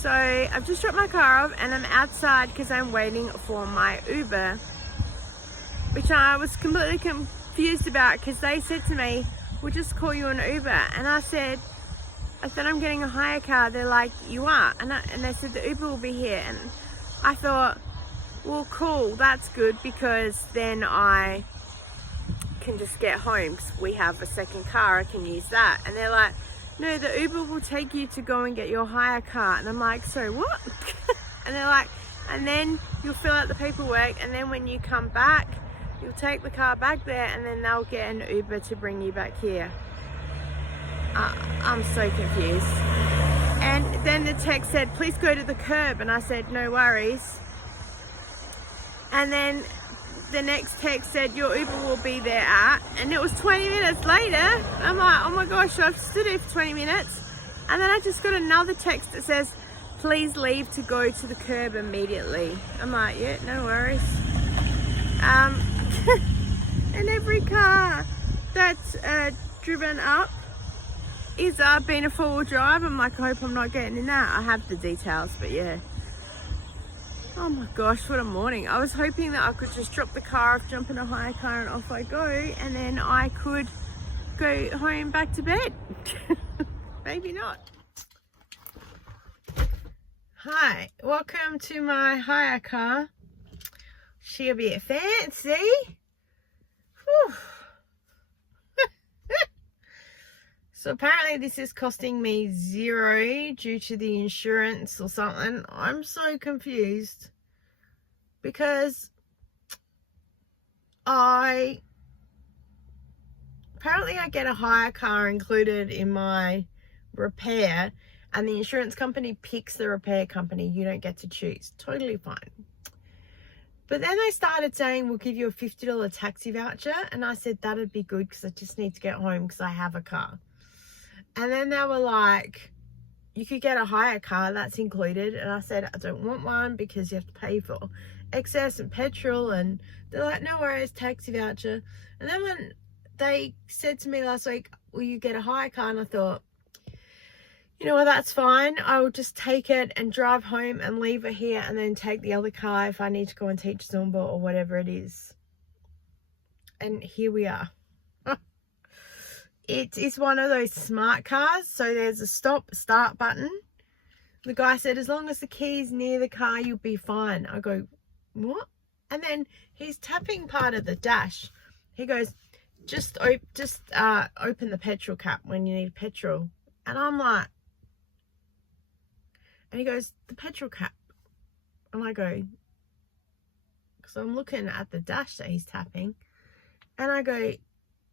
So I've just dropped my car off and I'm outside because I'm waiting for my Uber, which I was completely confused about because they said to me, we'll just call you an Uber. And I said I'm getting a hire car. They're like, you are? And they said the Uber will be here. And I thought, well, cool, that's good because then I can just get home because we have a second car, I can use that. And they're like, no, the Uber will take you to go and get your hire car. And I'm like, so what? And they're like, and then you'll fill out the paperwork, and then when you come back, you'll take the car back there, and then they'll get an Uber to bring you back here. I'm so confused. And then the text said, please go to the curb. And I said, no worries. And then the next text said, your Uber will be there at, and it was 20 minutes later. I'm like, oh my gosh, I've stood here for 20 minutes. And then I just got another text that says, please leave to go to the curb immediately. I'm like, yeah, no worries. And every car that's driven up is been a four-wheel drive. I'm like, I hope I'm not getting in that. I have the details, but yeah. Oh my gosh, what a morning. I was hoping that I could just drop the car off, jump in a hire car, and off I go, and then I could go home back to bed. Maybe not. Hi, welcome to my hire car. She'll be fancy. Whew. So apparently this is costing me $0 due to the insurance or something. I'm so confused because apparently I get a hire car included in my repair, and the insurance company picks the repair company. You don't get to choose. Totally fine. But then they started saying, we'll give you a $50 taxi voucher. And I said, that'd be good because I just need to get home because I have a car. And then they were like, you could get a hire car, that's included. And I said, I don't want one because you have to pay for excess and petrol. And they're like, no worries, taxi voucher. And then when they said to me last week, will you get a hire car? And I thought, you know what, that's fine. I will just take it and drive home and leave it here and then take the other car if I need to go and teach Zumba or whatever it is. And here we are. It is one of those smart cars. So there's a start button. The guy said, as long as the key's near the car, you'll be fine. I go, what? And then he's tapping part of the dash. He goes, just open the petrol cap when you need petrol. And I'm like, and he goes, the petrol cap. And I go, because I'm looking at the dash that he's tapping. And I go,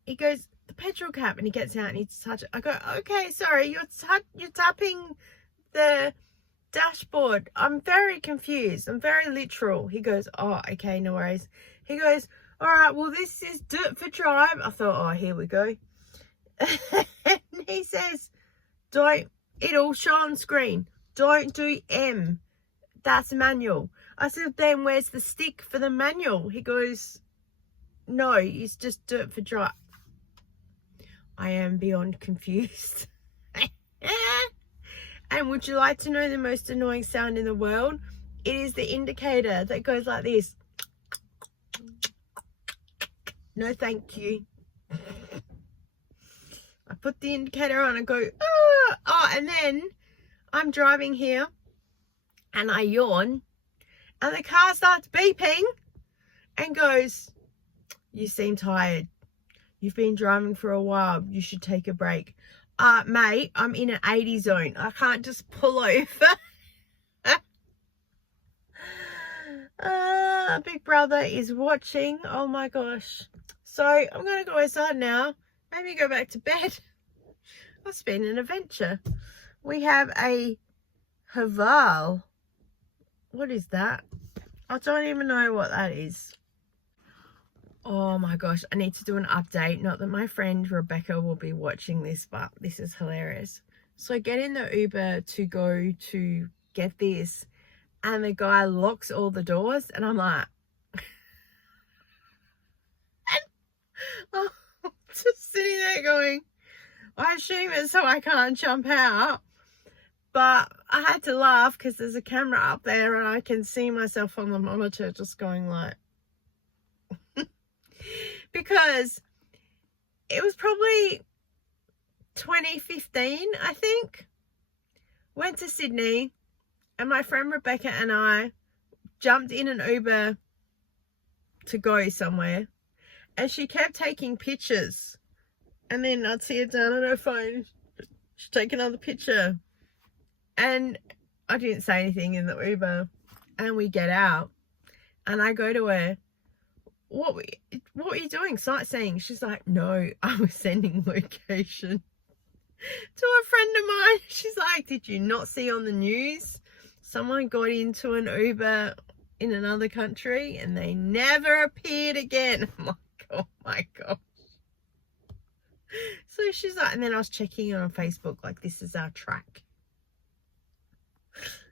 he goes, the petrol cap. And he gets out and he's touch it. I go, okay, sorry, you're tapping the dashboard. I'm very confused. I'm very literal. He goes, oh, okay, no worries. He goes, all right, well, this is dirt for drive. I thought, oh, here we go. And he says, it'll show on screen. Don't do M. That's manual. I said, then where's the stick for the manual? He goes, no, it's just dirt for drive. I am beyond confused. And would you like to know the most annoying sound in the world? It is the indicator that goes like this. No, thank you. I put the indicator on and go, oh, and then I'm driving here and I yawn and the car starts beeping and goes, you seem tired. You've been driving for a while. You should take a break. Mate, I'm in an 80 zone. I can't just pull over. Big brother is watching. Oh my gosh. So I'm going to go outside now. Maybe go back to bed. It's been an adventure. We have a REFERRAL. What is that? I don't even know what that is. Oh my gosh, I need to do an update. Not that my friend Rebecca will be watching this, but this is hilarious. So I get in the Uber to go to get this, and the guy locks all the doors, and I'm like, oh, just sitting there going, I assume it's so I can't jump out. But I had to laugh because there's a camera up there and I can see myself on the monitor just going like, because it was probably 2015, I think. Went to Sydney and my friend Rebecca and I jumped in an Uber to go somewhere, and she kept taking pictures, and then I'd see her down on her phone, she'd take another picture, and I didn't say anything in the Uber, and we get out and I go to her, what were you doing, sightseeing? She's like, no, I was sending location to a friend of mine. She's like, did you not see on the news someone got into an Uber in another country and they never appeared again? I'm like, oh my gosh. So she's like, and then I was checking on Facebook, like, this is our track.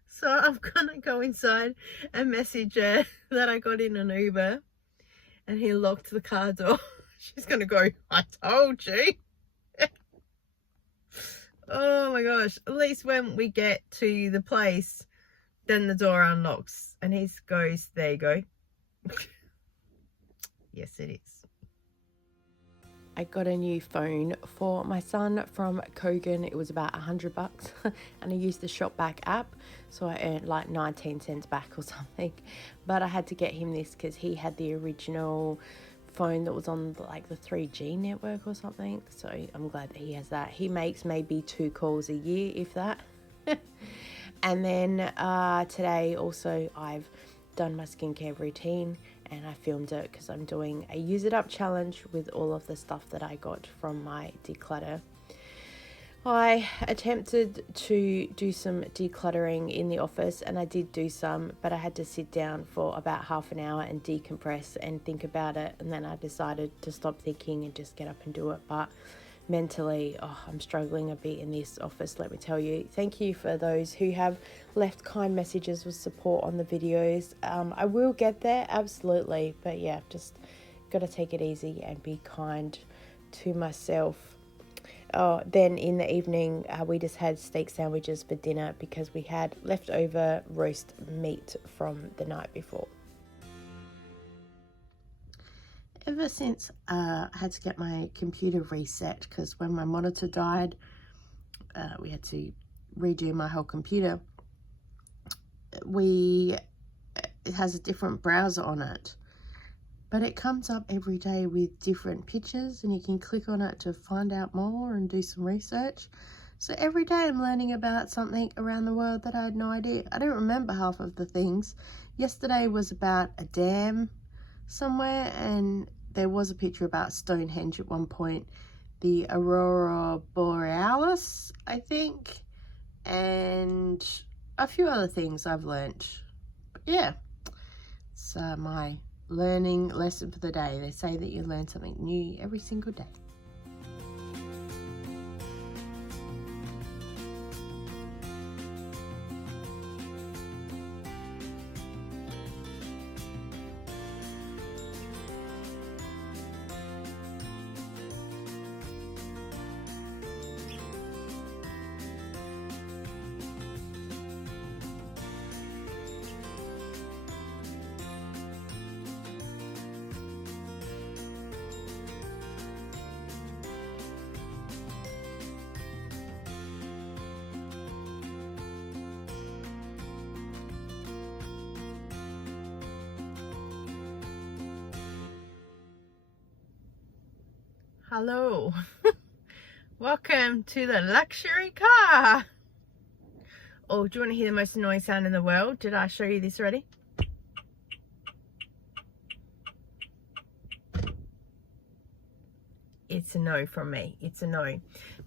So I'm gonna go inside and message her that I got in an Uber and he locked the car door. She's gonna go, I told you. Oh my gosh. At least when we get to the place, then the door unlocks and he goes, there you go. Yes, it is. I got a new phone for my son from Kogan. It was about $100 and I used the Shop Back app, so I earned like 19 cents back or something. But I had to get him this because he had the original phone that was on like the 3G network or something, so I'm glad that he has that. He makes maybe 2 calls a year, if that. And then today also I've done my skincare routine and I filmed it because I'm doing a use it up challenge with all of the stuff that I got from my declutter. I attempted to do some decluttering in the office and I did do some, but I had to sit down for about half an hour and decompress and think about it, and then I decided to stop thinking and just get up and do it. But mentally, I'm struggling a bit in this office, let me tell you. Thank you for those who have left kind messages with support on the videos. I will get there, absolutely, but yeah, just gotta take it easy and be kind to myself. Then in the evening, we just had steak sandwiches for dinner because we had leftover roast meat from the night before. Ever since I had to get my computer reset because when my monitor died, we had to redo my whole computer. It has a different browser on it, but it comes up every day with different pictures and you can click on it to find out more and do some research. So every day I'm learning about something around the world that I had no idea. I don't remember half of the things. Yesterday was about a dam somewhere and there was a picture about Stonehenge at one point, the Aurora Borealis, I think, and a few other things I've learned. But yeah, it's my learning lesson for the day. They say that you learn something new every single day. Hello. Welcome to the luxury car. Oh, do you want to hear the most annoying sound in the world? Did I show you this already? It's a no from me. It's a no.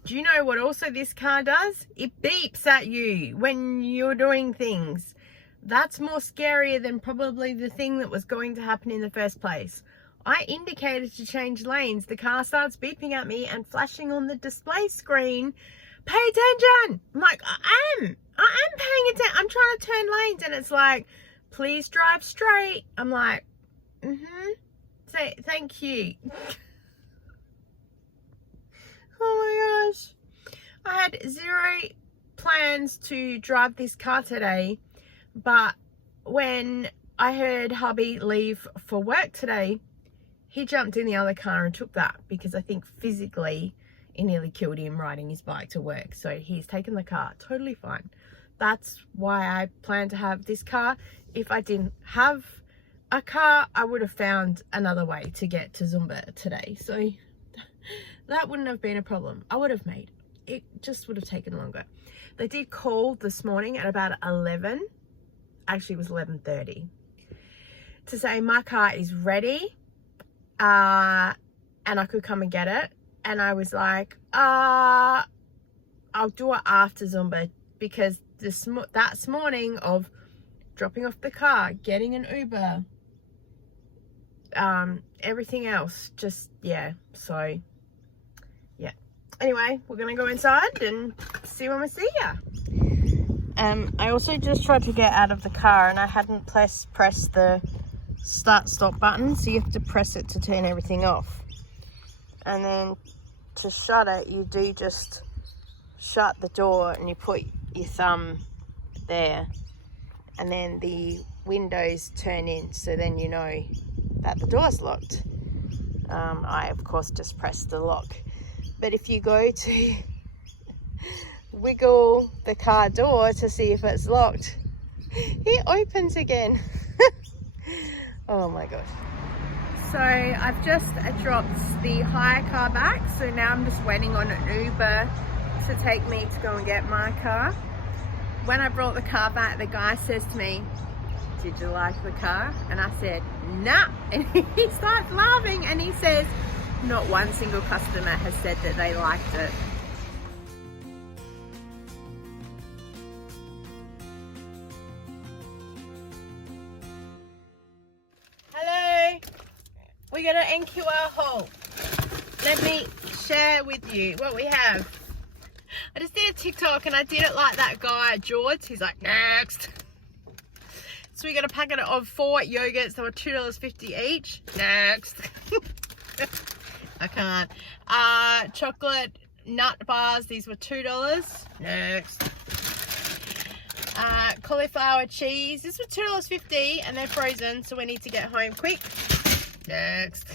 Do you know what also this car does? It beeps at you when you're doing things. That's more scarier than probably the thing that was going to happen in the first place. I indicated to change lanes. The car starts beeping at me and flashing on the display screen. Pay attention. I'm like, I am paying attention. I'm trying to turn lanes and it's like, please drive straight. I'm like, say thank you. Oh my gosh. I had 0 plans to drive this car today, but when I heard hubby leave for work today, he jumped in the other car and took that, because I think physically it nearly killed him riding his bike to work. So he's taken the car. Totally fine. That's why I plan to have this car. If I didn't have a car, I would have found another way to get to Zumba today. So that wouldn't have been a problem. I would have made it. It just would have taken longer. They did call this morning at about 11. Actually, it was 11:30 to say my car is ready and I could come and get it. And I was like, I'll do it after Zumba, because that morning of dropping off the car, getting an Uber, everything else, just, yeah. So, yeah. Anyway, we're going to go inside and see when we see ya. I also just tried to get out of the car and I hadn't pressed the start-stop button, so you have to press it to turn everything off. And then to shut it, you do just shut the door and you put your thumb there, and then the windows turn in, so then you know that the door's locked. I of course just pressed the lock, but if you go to wiggle the car door to see if it's locked, it opens again. Oh my gosh. So I've just dropped the hire car back, so now I'm just waiting on an Uber to take me to go and get my car. When I brought the car back, the guy says to me, "Did you like the car?" And I said, "Nah." And he starts laughing and he says, "Not one single customer has said that they liked it." Hello, we got an NQR Haul. Let me share with you what we have. I just did a TikTok and I did it like that guy, George. He's like, next. So we got a packet of 4 yogurts. They were $2.50 each. Next. I can't. Chocolate nut bars. These were $2. Next. Cauliflower cheese. This was $2.50 and they're frozen, so we need to get home quick. Next.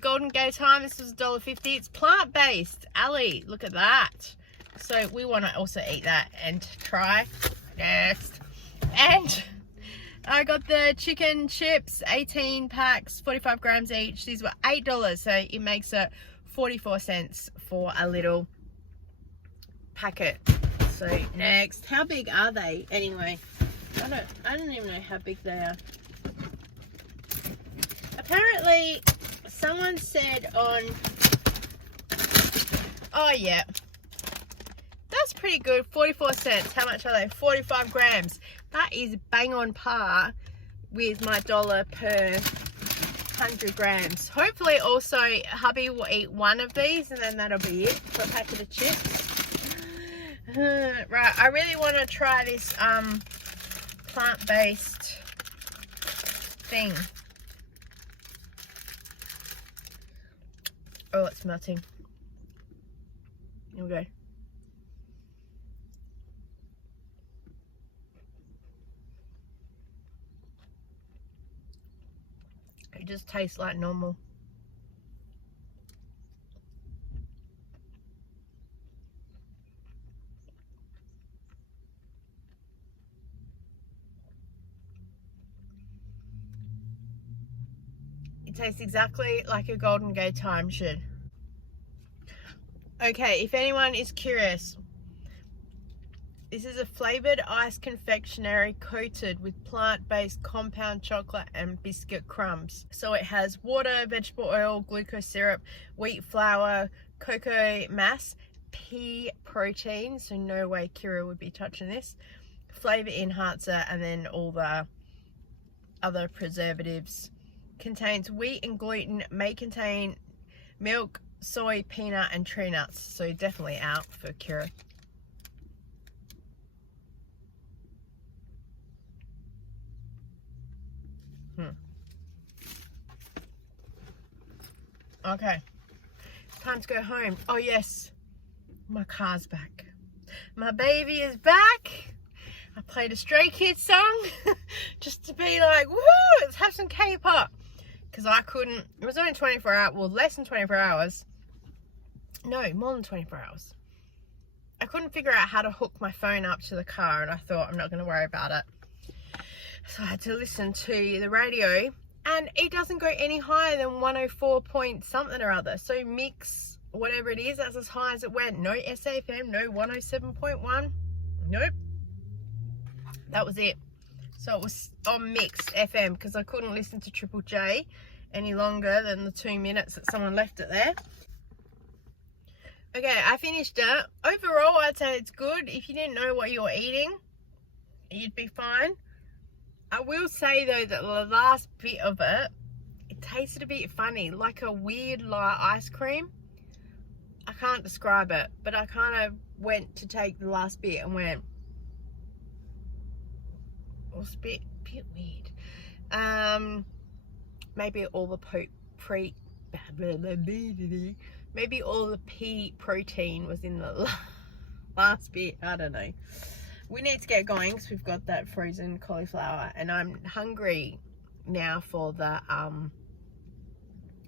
Golden Gate Time. This was $1.50. It's plant-based. Ali, look at that. So we want to also eat that and try. Next. And I got the chicken chips, 18 packs, 45 grams each. These were $8, so it makes it 44 cents for a little packet. So next. How big are they anyway? I don't even know how big they are. Apparently someone said on, oh yeah, that's pretty good. 44 cents. How much are they? 45 grams. That is bang on par with my $1 per 100 grams. Hopefully also hubby will eat one of these and then that'll be it for a packet of chips. Right, I really want to try this plant-based thing. Oh, it's melting. Here we go. It just tastes like normal. It tastes exactly like a Golden Gate Time should. Okay, if anyone is curious, this is a flavored ice confectionery coated with plant-based compound chocolate and biscuit crumbs. So it has water, vegetable oil, glucose syrup, wheat flour, cocoa mass, pea protein. So no way Kira would be touching this. Flavor enhancer, and then all the other preservatives. Contains wheat and gluten, may contain milk, soy, peanut and tree nuts. So definitely out for Kira. Okay, time to go home. Oh yes, my car's back. My baby is back. I played a Stray Kids song just to be like, woo, let's have some K-pop. Because I couldn't, it was only 24 hours, well, less than 24 hours. No, more than 24 hours. I couldn't figure out how to hook my phone up to the car, and I thought, I'm not going to worry about it. So I had to listen to the radio, and it doesn't go any higher than 104 point something or other. So mix, whatever it is, that's as high as it went. No SAFM, no 107.1. Nope. That was it. So it was on mixed FM because I couldn't listen to Triple J any longer than the 2 minutes that someone left it there. Okay, I finished it. Overall, I'd say it's good. If you didn't know what you were eating, you'd be fine. I will say though that the last bit of it, it tasted a bit funny, like a weird light ice cream. I can't describe it, but I kind of went to take the last bit and went, it was a bit weird. Maybe all the maybe all the pea protein was in the last bit. I don't know. We need to get going because we've got that frozen cauliflower, and I'm hungry now for the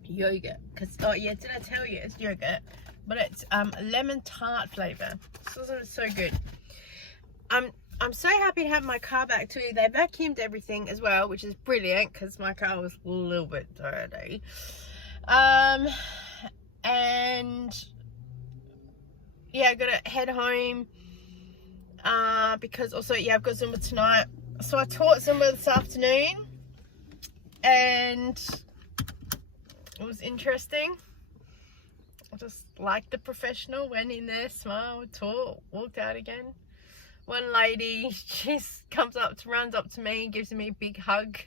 yogurt. Because, oh yeah, did I tell you it's yogurt? But it's lemon tart flavor. This is so good. I'm so happy to have my car back too. They vacuumed everything as well, which is brilliant because my car was a little bit dirty. And yeah, I gotta head home because also, yeah, I've got Zumba tonight. So I taught Zumba this afternoon and it was interesting. I just like the professional, went in there, smiled, taught, walked out again. One lady, she runs up to me, gives me a big hug.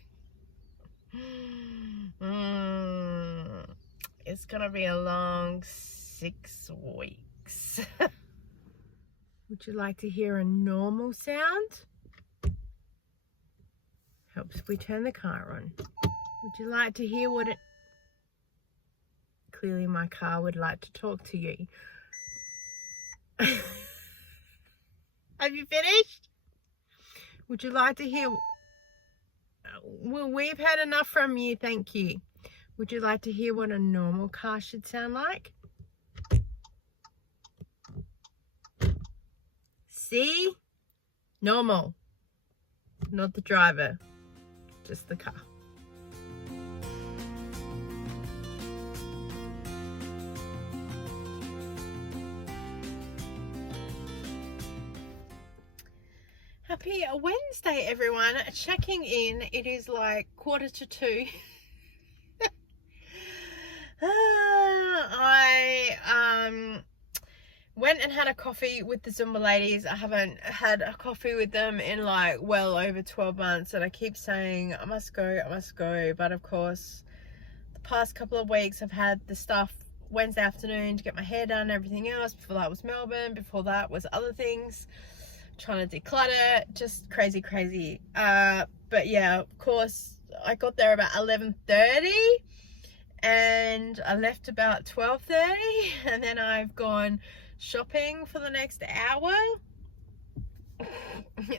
It's gonna be a long 6 weeks. Would you like to hear a normal sound? Helps if we turn the car on. Would you like to hear what it... Clearly my car would like to talk to you. Have you finished? Would you like to hear... Well, we've had enough from you, thank you. Would you like to hear what a normal car should sound like? See? Normal. Not the driver, just the car. Happy Wednesday, everyone. Checking in. It is like 1:45. I went and had a coffee with the Zumba ladies. I haven't had a coffee with them in like well over 12 months, and I keep saying I must go, but of course the past couple of weeks I've had the stuff Wednesday afternoon to get my hair done and everything else. Before that was Melbourne, before that was other things, trying to declutter, just crazy. But yeah, of course I got there about 11:30 and I left about 12:30, and then I've gone shopping for the next hour.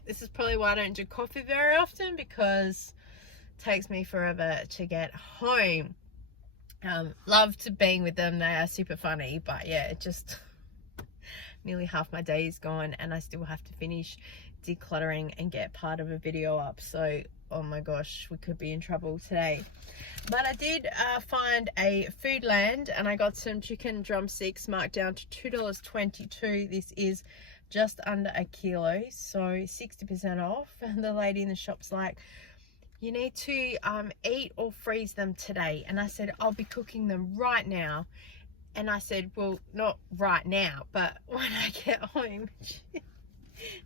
This is probably why I don't do coffee very often, because it takes me forever to get home. Loved being with them, they are super funny, but yeah, it just nearly half my day is gone and I still have to finish decluttering and get part of a video up. So oh my gosh, we could be in trouble today. But I did find a Foodland and I got some chicken drumsticks marked down to $2.22. This is just under a kilo, so 60% off. And the lady in the shop's like, you need to eat or freeze them today. And I said, I'll be cooking them right now. And I said, well, not right now, but when I get home.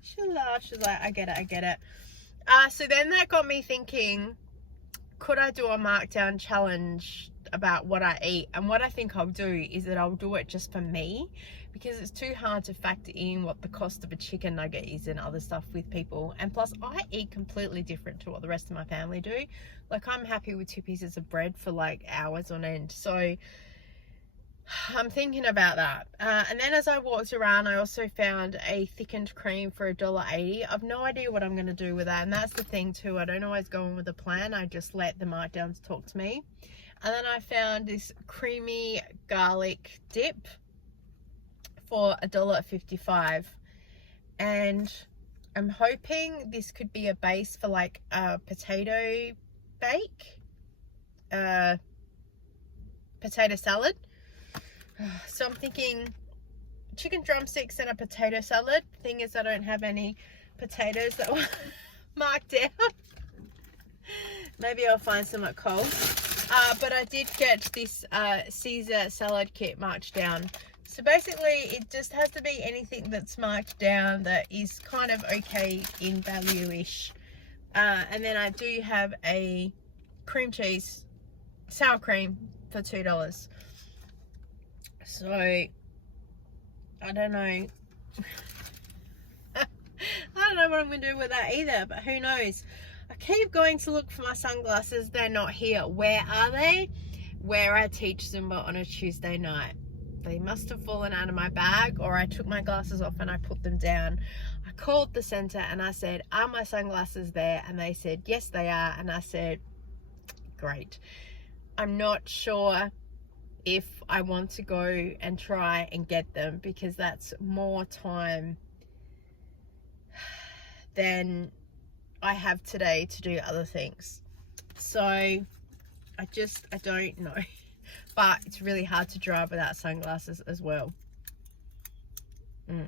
She laughed. She's like, I get it. So then that got me thinking, could I do a markdown challenge about what I eat? And what I think I'll do is that I'll do it just for me, because it's too hard to factor in what the cost of a chicken nugget is and other stuff with people. And plus I eat completely different to what the rest of my family do. Like, I'm happy with 2 pieces of bread for like hours on end. So I'm thinking about that. And then as I walked around, I also found a thickened cream for $1.80. I've no idea what I'm going to do with that. And that's the thing too. I don't always go in with a plan. I just let the markdowns talk to me. And then I found this creamy garlic dip for $1.55. And I'm hoping this could be a base for like a potato bake. Potato salad. So I'm thinking chicken drumsticks and a potato salad. Thing is, I don't have any potatoes that were marked down. Maybe I'll find some at Coles. But I did get this Caesar salad kit marked down. So basically, it just has to be anything that's marked down that is kind of okay in value-ish. And then I do have a cream cheese, sour cream for $2. So, I don't know. I don't know what I'm going to do with that either, but who knows. I keep going to look for my sunglasses. They're not here. Where are they? Where I teach Zumba on a Tuesday night. They must have fallen out of my bag, or I took my glasses off and I put them down. I called the center and I said, are my sunglasses there? And they said, yes, they are. And I said, great. I'm not sure if I want to go and try and get them, because that's more time than I have today to do other things. So I don't know. But it's really hard to drive without sunglasses as well. I'll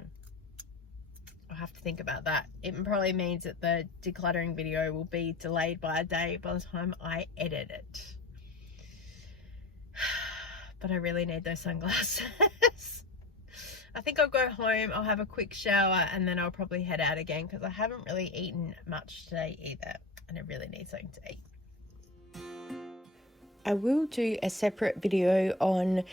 have to think about that. It probably means that the decluttering video will be delayed by a day by the time I edit it. But I really need those sunglasses. I think I'll go home, I'll have a quick shower, and then I'll probably head out again, because I haven't really eaten much today either, and I really need something to eat. I will do a separate video on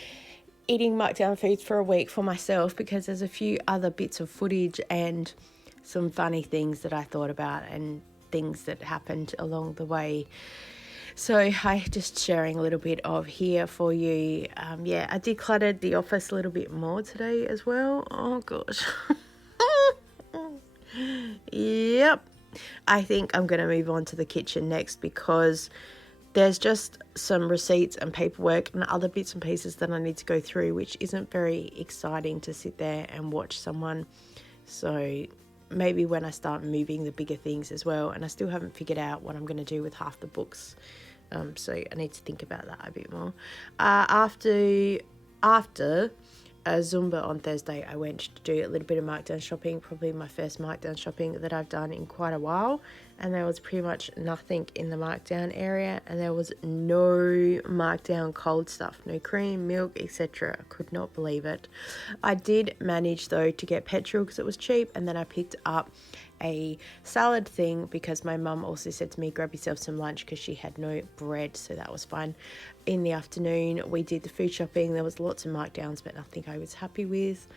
eating markdown foods for a week for myself, because there's a few other bits of footage and some funny things that I thought about and things that happened along the way. So I just sharing a little bit of here for you. Yeah, I decluttered the office a little bit more today as well. Oh gosh. Yep. I think I'm going to move on to the kitchen next, because there's just some receipts and paperwork and other bits and pieces that I need to go through, which isn't very exciting to sit there and watch someone. So maybe when I start moving the bigger things as well, and I still haven't figured out what I'm going to do with half the books. So I need to think about that a bit more. After Zumba on Thursday, I went to do a little bit of markdown shopping, probably my first markdown shopping that I've done in quite a while, and there was pretty much nothing in the markdown area, and there was no markdown cold stuff, no cream, milk, etc. I could not believe it. I did manage though to get petrol because it was cheap, and then I picked up a salad thing because my mum also said to me, grab yourself some lunch, because she had no bread, so that was fine. In the afternoon we did the food shopping. There was lots of markdowns but nothing I was happy with.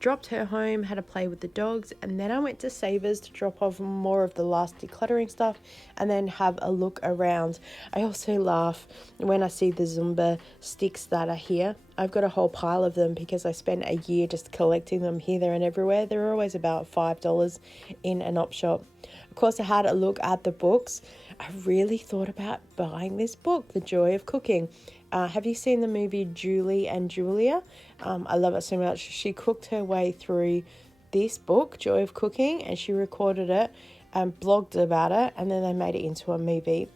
Dropped her home, had a play with the dogs, and then I went to Savers to drop off more of the last decluttering stuff and then have a look around. I also laugh when I see the Zumba sticks that are here. I've got a whole pile of them because I spent a year just collecting them here, there and everywhere. They're always about $5 in an op shop. Of course, I had a look at the books. I really thought about buying this book, The Joy of Cooking. Have you seen the movie Julie and Julia? I love it so much. She cooked her way through this book, Joy of Cooking, and she recorded it and blogged about it, and then they made it into a movie.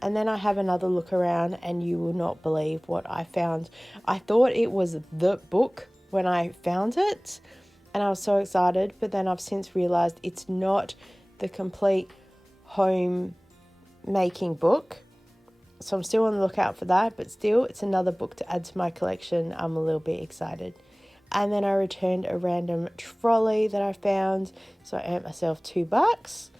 And then I have another look around, and you will not believe what I found. I thought it was the book when I found it, and I was so excited, but then I've since realized it's not the complete home making book. So I'm still on the lookout for that, but still it's another book to add to my collection. I'm a little bit excited. And then I returned a random trolley that I found, so I earned myself $2,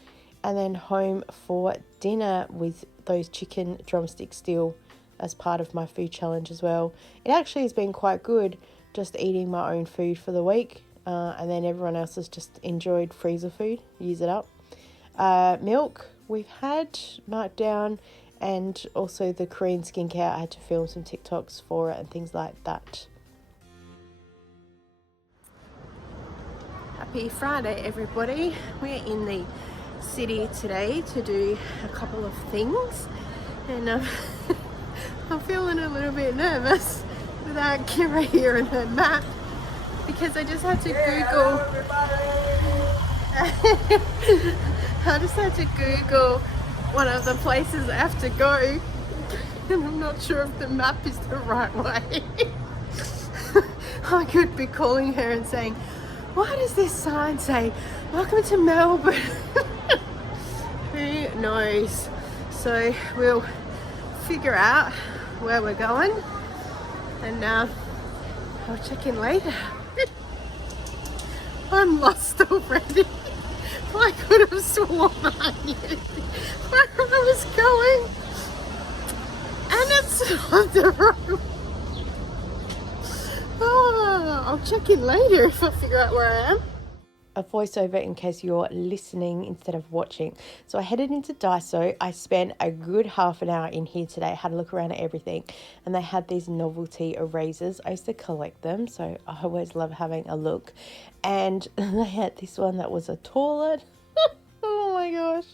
and then home for dinner with those chicken drumsticks still as part of my food challenge as well. It actually has been quite good just eating my own food for the week, and then everyone else has just enjoyed freezer food, use it up. Milk we've had marked down, and also the Korean skincare. I had to film some TikToks for it and things like that. Happy Friday, everybody. We're in the city today to do a couple of things, and I'm feeling a little bit nervous without Kira here and her map, because I just had to Google. I just had to Google one of the places I have to go, and I'm not sure if the map is the right way. I could be calling her and saying, why does this sign say, welcome to Melbourne? Who knows? So we'll figure out where we're going, and I'll check in later. I'm lost already. I could have sworn I knew where I was going, and it's not the road. Oh, I'll check in later if I figure out where I am. A voiceover in case you're listening instead of watching. So I headed into Daiso. I spent a good half an hour in here today. I had a look around at everything, and they had these novelty erasers. I used to collect them, so I always love having a look. And they had this one that was a toilet. Oh my gosh.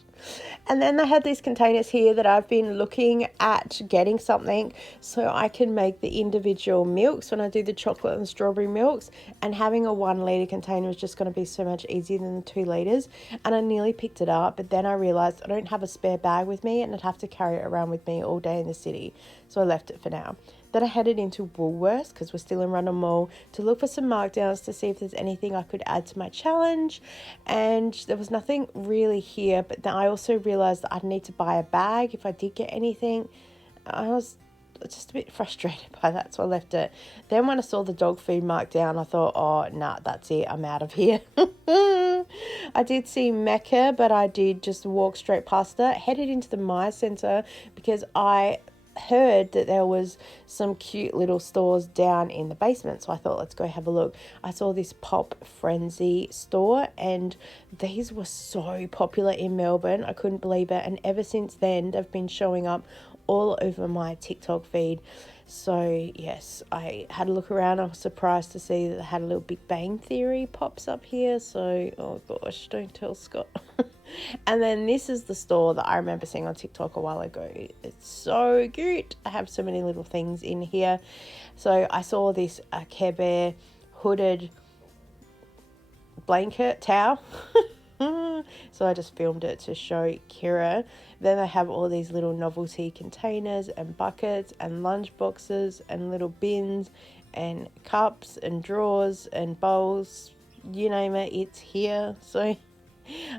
And then they had these containers here that I've been looking at getting something so I can make the individual milks when I do the chocolate and strawberry milks, and having a 1 litre container is just going to be so much easier than the 2 litres. And I nearly picked it up, but then I realised I don't have a spare bag with me, and I'd have to carry it around with me all day in the city, so I left it for now. Then I headed into Woolworths, because we're still in Rundle Mall, to look for some markdowns to see if there's anything I could add to my challenge. And there was nothing really here, but then I also realised that I'd need to buy a bag if I did get anything. I was just a bit frustrated by that, so I left it. Then when I saw the dog food markdown, I thought, oh, nah, that's it, I'm out of here. I did see Mecca, but I did just walk straight past it. Headed into the Myer Centre because I heard that there was some cute little stores down in the basement, so I thought, let's go have a look. I saw this Pop Frenzy store, and these were so popular in Melbourne. I couldn't believe it, and ever since then they've been showing up all over my TikTok feed. So yes, I had a look around. I was surprised to see that they had a little Big Bang Theory pops up here, so oh gosh, don't tell Scott. And then this is the store that I remember seeing on TikTok a while ago. It's so cute. I have so many little things in here. So I saw this Care Bear hooded blanket towel. So I just filmed it to show Kira. Then they have all these little novelty containers and buckets and lunch boxes and little bins and cups and drawers and bowls. You name it, it's here. So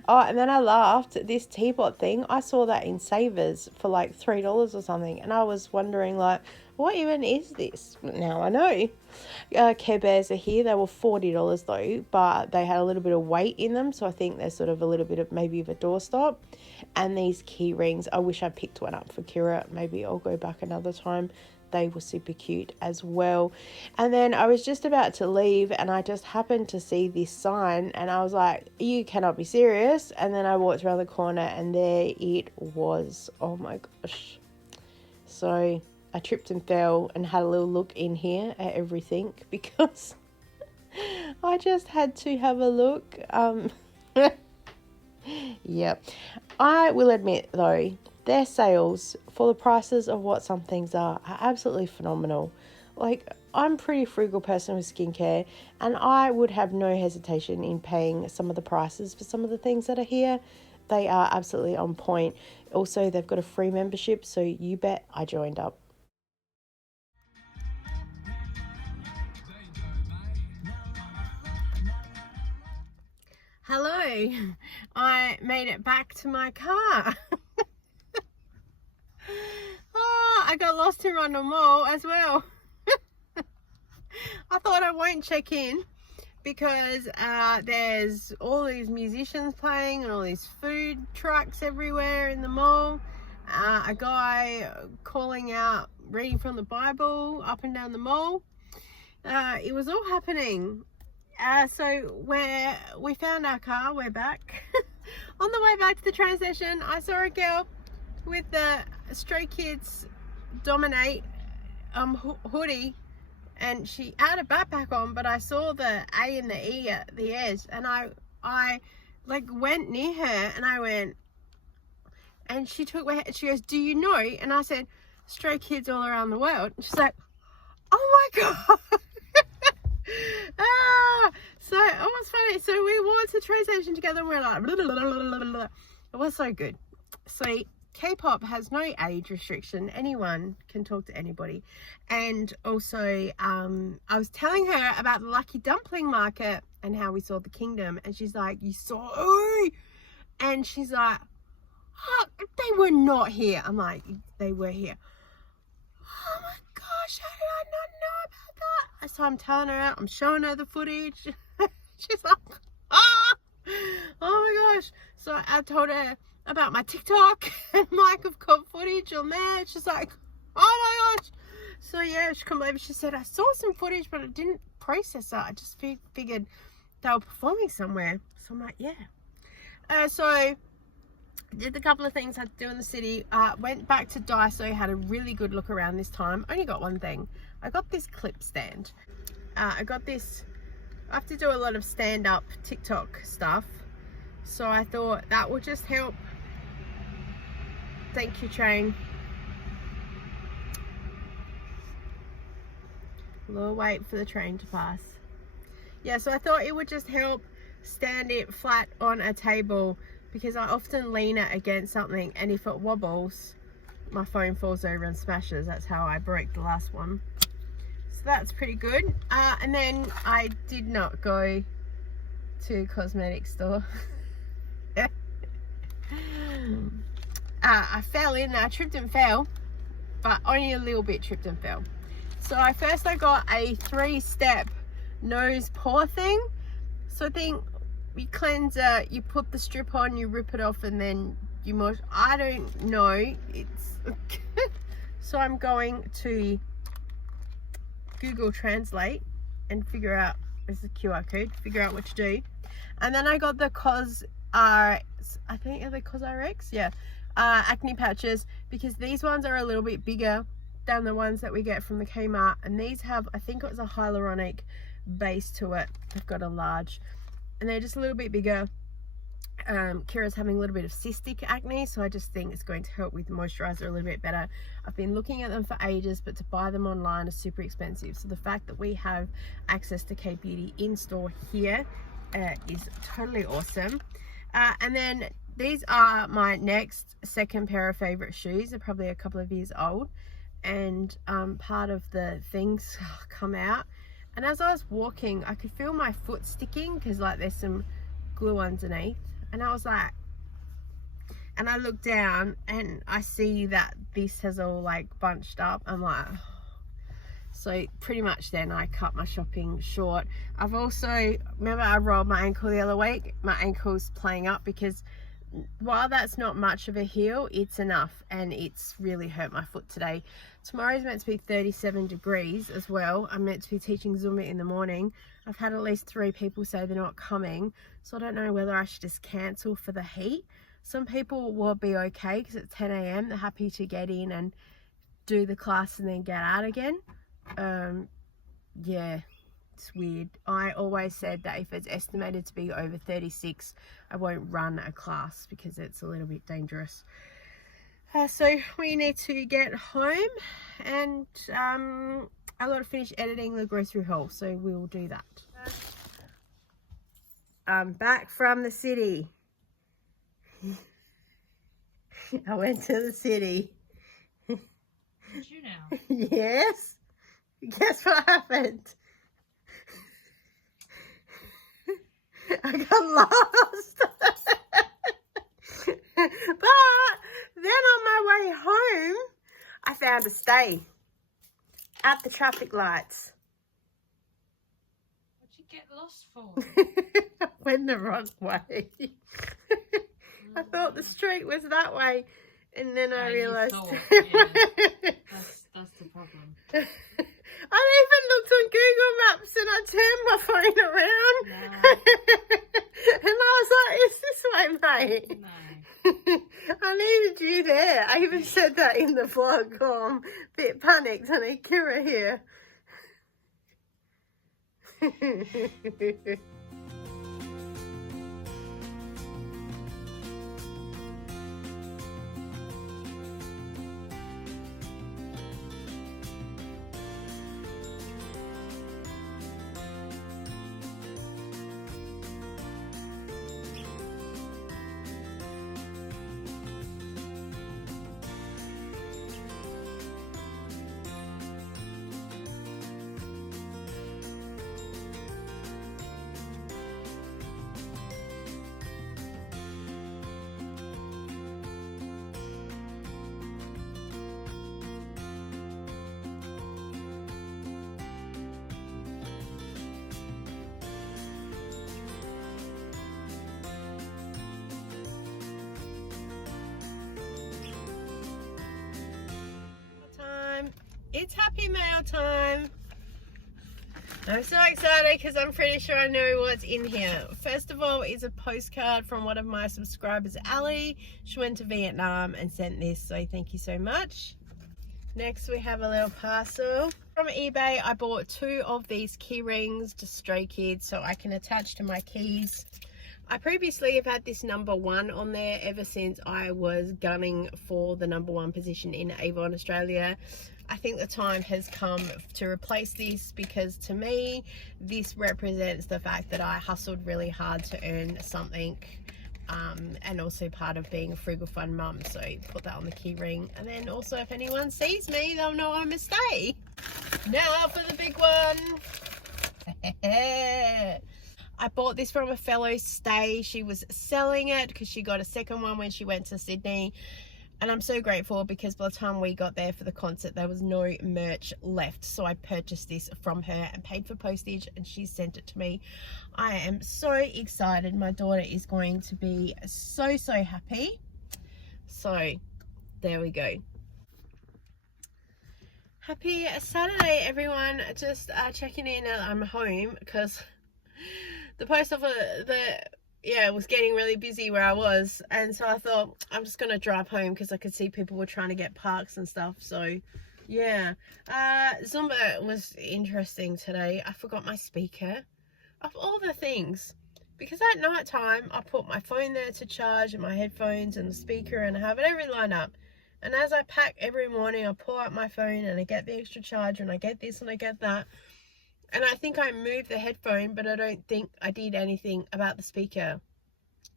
oh, and then I laughed at this teapot thing. I saw that in Savers for like $3 or something, and I was wondering, like, what even is this? Now I know. Care Bears are here. They were $40 though, but they had a little bit of weight in them, so I think they're sort of a little bit of maybe of a doorstop. And these key rings, I wish I picked one up for Kira. Maybe I'll go back another time. They were super cute as well. And then I was just about to leave, and I just happened to see this sign, and I was like, you cannot be serious. And then I walked around the corner, and there it was. Oh my gosh. So I tripped and fell and had a little look in here at everything, because I just had to have a look. Yep. I will admit though, their sales for the prices of what some things are absolutely phenomenal. Like, I'm a pretty frugal person with skincare, and I would have no hesitation in paying some of the prices for some of the things that are here. They are absolutely on point. Also, they've got a free membership, so you bet I joined up. Hello, I made it back to my car. Oh, I got lost in Rundle Mall as well. I thought I won't check in because there's all these musicians playing and all these food trucks everywhere in the mall. A guy calling out, reading from the Bible up and down the mall. It was all happening. So we found our car, we're back. On the way back to the train station, I saw a girl with the Stray Kids Dominate hoodie and she had a backpack on, but I saw the A and the E at the edge, and I like went near her, and I went, and she took my hand, she goes, do you know? And I said, stray kids all around the world. And she's like, oh my God. So it was funny. So we walked to the train station together, and we're like, blah, blah, blah, blah, blah. It was so good. So K-pop has no age restriction. Anyone can talk to anybody. And also I was telling her about the Lucky Dumpling Market and how we saw the Kingdom, and she's like, you saw? And she's like, oh, they were not here. I'm like, they were here. Oh my gosh, how did I not know about that? So I'm telling her, I'm showing her the footage. She's like, ah, oh my gosh. So I told her about my TikTok, and like I've got footage on there. She's like, oh my gosh. So yeah, she couldn't believe it. She said, I saw some footage, but I didn't process it. I just figured they were performing somewhere. So I'm like, yeah. So did a couple of things I had to do in the city. Went back to Daiso, had a really good look around this time. Only got one thing. I got this clip stand. I got this, I have to do a lot of stand-up TikTok stuff, so I thought that would just help. Thank you, train. We'll wait for the train to pass. Yeah, so I thought it would just help stand it flat on a table, because I often lean it against something, and if it wobbles, my phone falls over and smashes. That's how I broke the last one. So that's pretty good. And then I did not go to cosmetic store. I fell in there, I tripped and fell, but only a little bit tripped and fell. So I got a 3-step nose paw thing. So I think you cleanse it, you put the strip on, you rip it off, and then you wash. I don't know. It's so I'm going to Google Translate and figure out, there's a QR code, figure out what to do. And then I got the CosRX, I think, are they CosRX? Yeah, acne patches, because these ones are a little bit bigger than the ones that we get from the Kmart, and these have, I think it was a hyaluronic base to it. They've got a large, and they're just a little bit bigger. Kira's having a little bit of cystic acne, so I just think it's going to help with moisturizer a little bit better. I've been looking at them for ages, but to buy them online is super expensive. So the fact that we have access to K Beauty in store here is totally awesome. And then these are my second pair of favorite shoes. They're probably a couple of years old, and part of the things come out, and as I was walking I could feel my foot sticking, because like there's some glue underneath, and I was like, and I look down and I see that this has all like bunched up. I'm like, oh. So pretty much then I cut my shopping short. I've also, remember I rolled my ankle the other week? My ankle's playing up, because while that's not much of a heel, it's enough, and it's really hurt my foot today. Tomorrow's meant to be 37 degrees as well. I'm meant to be teaching Zumba in the morning. I've had at least 3 people say they're not coming, so I don't know whether I should just cancel for the heat. Some people will be okay because it's 10 a.m. They're happy to get in and do the class and then get out again. Yeah, it's weird. I always said that if it's estimated to be over 36, I won't run a class because it's a little bit dangerous. So we need to get home, and I got to finish editing the grocery haul, so we'll do that. I'm back from the city. I went to the city. Did you now? Yes. Guess what happened? I got lost. But then on my way home, I found a stay at the traffic lights. What'd you get lost for? I went the wrong way. I thought the street was that way, and then I realised. Yeah. That's the problem. I even looked on Google Maps and I turned my phone around. No. And I was like, it's this way, mate. No. I needed you there. I even said that in the vlog. Oh, I'm a bit panicked. I need Kira here. It's happy mail time. I'm so excited because I'm pretty sure I know what's in here. First of all is a postcard from one of my subscribers, Ali. She went to Vietnam and sent this, so thank you so much. Next we have a little parcel. From eBay, I bought 2 of these key rings to stray kids so I can attach to my keys. I previously have had this #1 on there ever since I was gunning for the #1 position in Avon, Australia. I think the time has come to replace this because to me, this represents the fact that I hustled really hard to earn something, and also part of being a frugal fun mum. So put that on the key ring, and then also if anyone sees me, they'll know I'm a stay. Now for the big one. I bought this from a fellow stay. She was selling it because she got a second one when she went to Sydney. And I'm so grateful because by the time we got there for the concert, there was no merch left. So I purchased this from her and paid for postage and she sent it to me. I am so excited. My daughter is going to be so, so happy. So there we go. Happy Saturday, everyone. Just checking in that I'm home because the post office, it was getting really busy where I was, and so I thought I'm just gonna drive home because I could see people were trying to get parks and stuff. So yeah, Zumba was interesting today. I forgot my speaker of all the things, because at night time I put my phone there to charge and my headphones and the speaker, and I have it every line up. And as I pack every morning, I pull out my phone and I get the extra charger and I get this and I get that. And I think I moved the headphone, but I don't think I did anything about the speaker.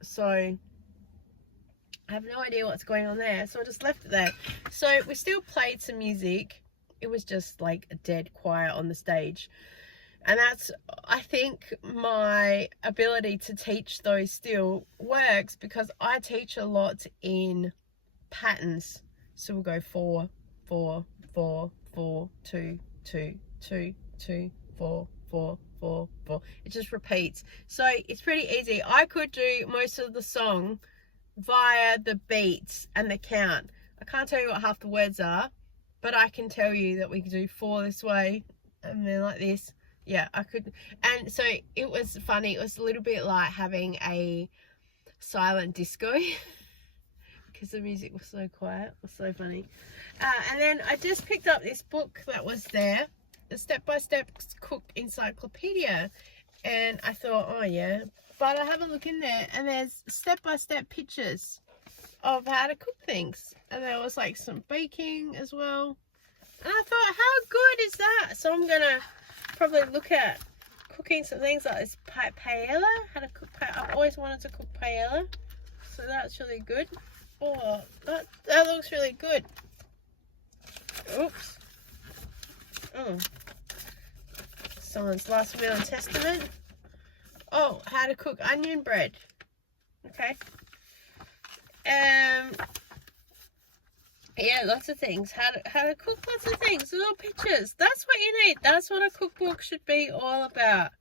So I have no idea what's going on there. So I just left it there. So we still played some music. It was just like dead quiet on the stage. And that's, I think my ability to teach those still works because I teach a lot in patterns. So we'll go 4, 4, 4, 4, 2, 2, 2, 2. 4, 4, 4, 4. It just repeats. So it's pretty easy. I could do most of the song via the beats and the count. I can't tell you what half the words are, but I can tell you that we could do 4 this way and then like this. Yeah, I could. And so it was funny. It was a little bit like having a silent disco because the music was so quiet. It was so funny. And then I just picked up this book that was there, the step-by-step cook encyclopedia, and I thought, oh yeah, but I have a look in there and there's step-by-step pictures of how to cook things, and there was like some baking as well, and I thought, how good is that? So I'm gonna probably look at cooking some things like this paella, how to cook paella. I've always wanted to cook paella, so that's really good. Oh, that looks really good. Oops. Oh, someone's last will and testament. Oh, how to cook onion bread. Okay. Yeah, lots of things. How to cook lots of things. Little pictures. That's what you need. That's what a cookbook should be all about.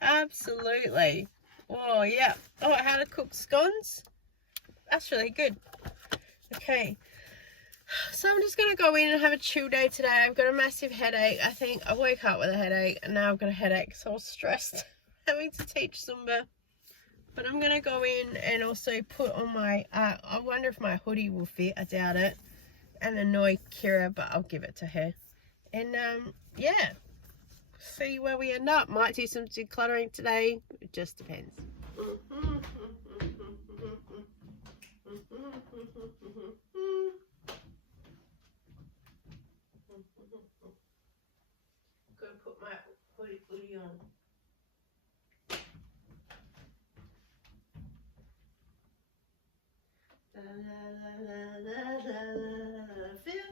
Absolutely. Oh yeah. Oh, how to cook scones. That's really good. Okay. So I'm just going to go in and have a chill day today. I've got a massive headache. I think I woke up with a headache and now I've got a headache. So I was stressed having to teach Zumba. But I'm going to go in and also put on my, I wonder if my hoodie will fit. I doubt it. And annoy Kira, but I'll give it to her. And yeah. see where we end up. Might do some decluttering today. It just depends. Gotta put my hoodie on. La la la la la la, feel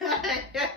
right.